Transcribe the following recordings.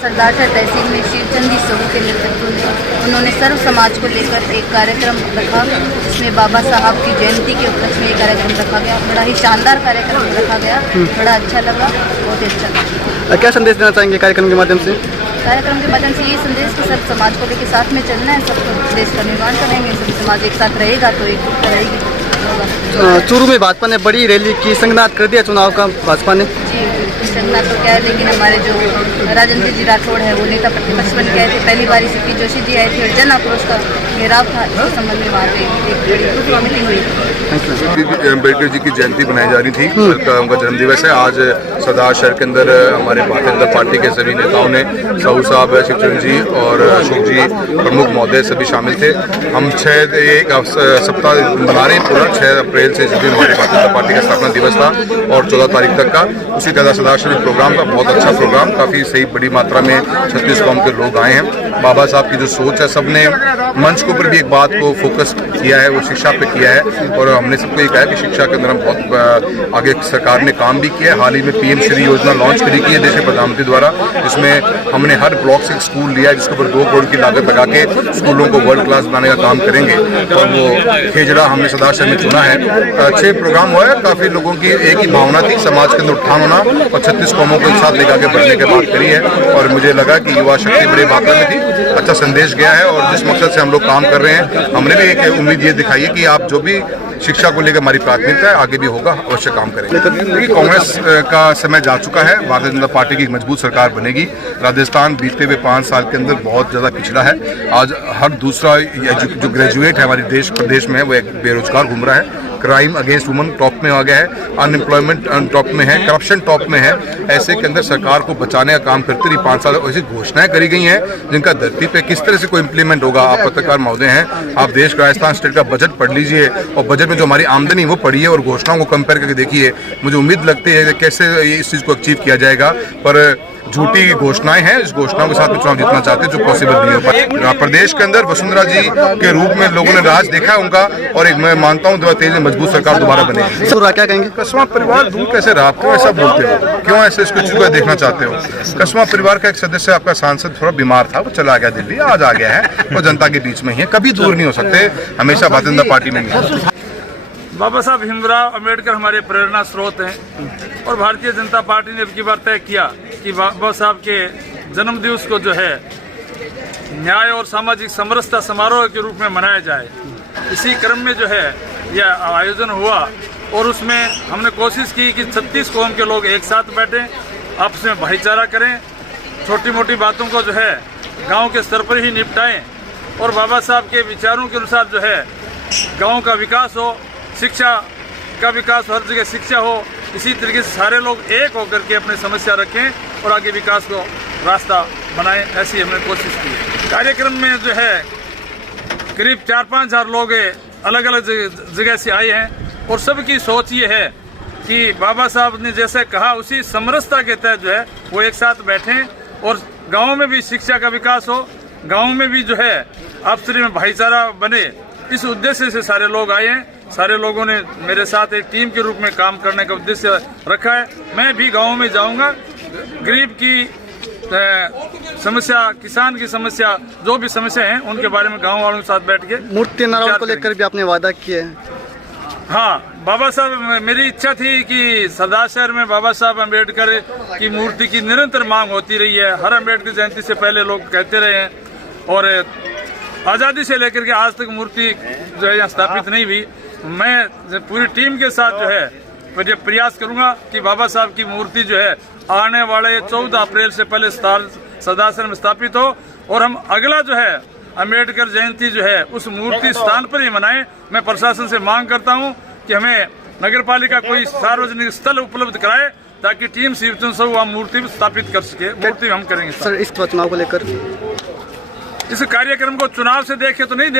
सरदार तहसील में शिवचंद जी सहू के नेतृत्व में उन्होंने सर्व समाज को लेकर एक कार्यक्रम रखा, जिसमें बाबा साहब की जयंती के उपलक्ष्य में एक कार्यक्रम रखा गया। बड़ा ही शानदार कार्यक्रम रखा गया, बड़ा अच्छा लगा, बहुत ही अच्छा लगा। क्या संदेश देना चाहेंगे कार्यक्रम के माध्यम से? कार्यक्रम के माध्यम से ये संदेश कि सब समाज को लेकर साथ में चलना है, सबको देश का निर्माण करेंगे, सब समाज एक साथ रहेगा तो एकजुटता रहेगी। चूरू में भाजपा ने बड़ी रैली की, संगनाद कर दिया चुनाव का भाजपा ने। जी संगनाद तो क्या है, लेकिन हमारे जो राजेंद्र जी राठौड़ है वो नेता प्रतिपक्ष बन के आए थे, पहली बार सीपी जोशी जी आए थे और जन आक्रोश का घेराव था, इस संबंध में वहाँ पे एक बड़ी मीटिंग हुई थी। अम्बेडकर जी की जयंती बनाई जा रही थी, कल का उनका जन्मदिवस है। आज सरदार शहर के अंदर हमारे भारतीय जनता पार्टी के सभी नेताओं ने, साहू साहब, शिवचंद जी और अशोक जी प्रमुख महोदय सभी शामिल थे। हम 6 सप्ताह बना रहे हैं, पूरा 6 अप्रैल से जिस दिन हमारी भारतीय जनता पार्टी का स्थापना दिवस था और 14 तारीख तक का, उसी तरह सरदार शहर प्रोग्राम का बहुत अच्छा प्रोग्राम, काफ़ी सही बड़ी मात्रा में 36 कौम के लोग आए हैं। बाबा साहब की जो सोच है, सबने मंच के ऊपर भी एक बात को फोकस किया है, वो शिक्षा पे किया है और हमने सबको ये कहा है कि शिक्षा के अंदर हम बहुत आगे सरकार ने काम भी किया है। हाल ही में PM श्री योजना लॉन्च करी की है देश के प्रधानमंत्री द्वारा, जिसमें हमने हर ब्लॉक से एक स्कूल लिया है जिसके ऊपर 2 करोड़ की लागत लगा के स्कूलों को वर्ल्ड क्लास बनाने का काम करेंगे और वो खेजड़ा हमने सरदार शहर में चुना है। अच्छे प्रोग्राम हुआ है, काफ़ी लोगों की एक ही भावना थी, समाज के अंदर उत्थान होना और 36 कौमों को एक साथ लेकर आगे बढ़ने की बात करी है और मुझे लगा कि युवा शक्ति बड़ी मात्रा में थी, अच्छा संदेश गया है और जिस मकसद से हम लोग काम कर रहे हैं, हमने भी एक उम्मीद ये दिखाई है कि आप जो भी शिक्षा को लेकर हमारी प्राथमिकता है, आगे भी होगा, अवश्य काम करेंगे। कांग्रेस का समय जा चुका है, भारतीय जनता पार्टी की एक मजबूत सरकार बनेगी। राजस्थान बीते हुए 5 साल के अंदर बहुत ज़्यादा पिछड़ा है। आज हर दूसरा जो ग्रेजुएट है हमारे प्रदेश में वो एक बेरोजगार घूम रहा है। क्राइम अगेंस्ट वुमन टॉप में आ गया है, अनएम्प्लॉयमेंट टॉप में है, करप्शन टॉप में है। ऐसे के अंदर सरकार को बचाने का काम करते रही 5 साल। ऐसी घोषणाएं करी गई हैं जिनका धरती पे किस तरह से कोई इम्प्लीमेंट होगा। आप पत्रकार महोदय हैं, आप देश का राजस्थान स्टेट का बजट पढ़ लीजिए और बजट में जो हमारी आमदनी वो पढ़िए और घोषणाओं को कंपेयर करके देखिए। मुझे उम्मीद लगती है कि कैसे इस चीज़ को अचीव किया जाएगा, पर झूठी घोषणाएं हैं, इस घोषणाओं के साथ चुनाव जीतना चाहते हैं जो पॉसिबल नहीं हो पाए। प्रदेश के अंदर वसुंधरा जी के रूप में लोगों ने राज देखा है उनका और एक मैं मानता हूँ तेज मजबूत सरकार दोबारा बनेगी। क्या कहेंगे? कस्बा परिवार दूर कैसे रहा? क्यों ऐसा बोलते हो? क्यों ऐसे इसको चुका देखना चाहते हो? कस्बा परिवार का एक सदस्य, आपका सांसद थोड़ा बीमार था, वो चला गया दिल्ली, आज आ गया है, वो जनता के बीच में ही है, कभी दूर नहीं हो सकते, हमेशा भारतीय जनता पार्टी में नहीं। बाबा साहब भीमराव अम्बेडकर हमारे प्रेरणा स्रोत हैं और भारतीय जनता पार्टी ने अब की बार तय किया कि बाबा साहब के जन्मदिवस को जो है न्याय और सामाजिक समरसता समारोह के रूप में मनाया जाए। इसी क्रम में जो है यह आयोजन हुआ और उसमें हमने कोशिश की कि 36 कौम के लोग एक साथ बैठें, आपस में भाईचारा करें, छोटी मोटी बातों को जो है गाँव के स्तर पर ही निपटाएं और बाबा साहब के विचारों के अनुसार जो है गाँव का विकास हो, शिक्षा का विकास, हर जगह शिक्षा हो। इसी तरीके से सारे लोग एक होकर के अपनी समस्या रखें और आगे विकास को रास्ता बनाएं, ऐसी हमने कोशिश की। कार्यक्रम में जो है करीब 4-5 हज़ार लोग अलग अलग जगह से आए हैं और सबकी सोच ये है कि बाबा साहब ने जैसे कहा उसी समरसता के तहत जो है वो एक साथ बैठें और गाँव में भी शिक्षा का विकास हो, गाँव में भी जो है आपस में भाईचारा बने। इस उद्देश्य से सारे लोग आए हैं। सारे लोगों ने मेरे साथ एक टीम के रूप में काम करने का उद्देश्य रखा है। मैं भी गाँव में जाऊंगा, गरीब की समस्या, किसान की समस्या, जो भी समस्या है उनके बारे में गाँव वालों के साथ बैठ के मूर्ति नारायण को लेकर भी आपने वादा किया है। हाँ, बाबा साहब, मेरी इच्छा थी कि सरदार शहर में बाबा साहब अम्बेडकर की मूर्ति की निरंतर मांग होती रही है। हर अम्बेडकर जयंती से पहले लोग कहते रहे हैं और आज़ादी से लेकर के आज तक मूर्ति जो है यहाँ स्थापित नहीं हुई। मैं पूरी टीम के साथ जो है मुझे प्रयास करूंगा कि बाबा साहब की मूर्ति जो है आने वाले 14 अप्रैल से पहले सरदार शहर में स्थापित हो और हम अगला जो है अम्बेडकर जयंती जो है उस मूर्ति स्थान पर ही मनाएं। मैं प्रशासन से मांग करता हूं कि हमें नगर पालिका कोई सार्वजनिक स्थल उपलब्ध कराए ताकि टीम शिवचंद सहू वहाँ मूर्ति स्थापित कर सके। मूर्ति हम करेंगे सर। इस चुनाव को लेकर इस कार्यक्रम को चुनाव से देखे तो नहीं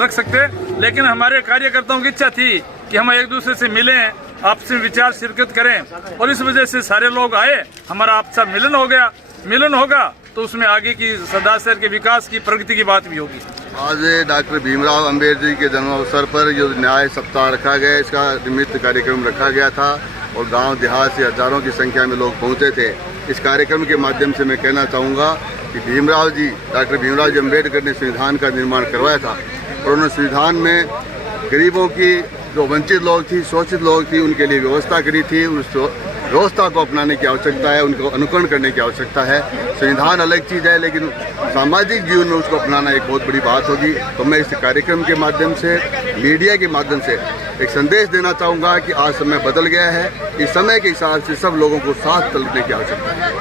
रख सकते, लेकिन हमारे कार्यकर्ताओं की इच्छा थी कि हम एक दूसरे से मिलें, आपस में विचार शिरकत करें और इस वजह से सारे लोग आए, हमारा आपसा मिलन हो गया। मिलन होगा तो उसमें आगे की सरदार शहर के विकास की, प्रगति की बात भी होगी। आज डॉक्टर भीमराव अम्बेडकर जी के जन्म अवसर पर जो न्याय सप्ताह रखा गया, इसका निमित्त कार्यक्रम रखा गया था और गांव देहात से हजारों की संख्या में लोग पहुंचे थे। इस कार्यक्रम के माध्यम से मैं कहना चाहूँगा कि भीमराव जी, डॉक्टर भीमराव जी अम्बेडकर ने संविधान का निर्माण करवाया था और उन्होंने संविधान में गरीबों की, जो वंचित लोग थी, शोषित लोग थी, उनके लिए व्यवस्था करी थी। उस व्यवस्था को अपनाने की आवश्यकता है, उनको अनुकरण करने की आवश्यकता है। संविधान अलग चीज़ है, लेकिन सामाजिक जीवन में उसको अपनाना एक बहुत बड़ी बात होगी। तो मैं इस कार्यक्रम के माध्यम से, मीडिया के माध्यम से एक संदेश देना चाहूँगा कि आज समय बदल गया है। इस समय के हिसाब से सब लोगों को साथ चलने की आवश्यकता है।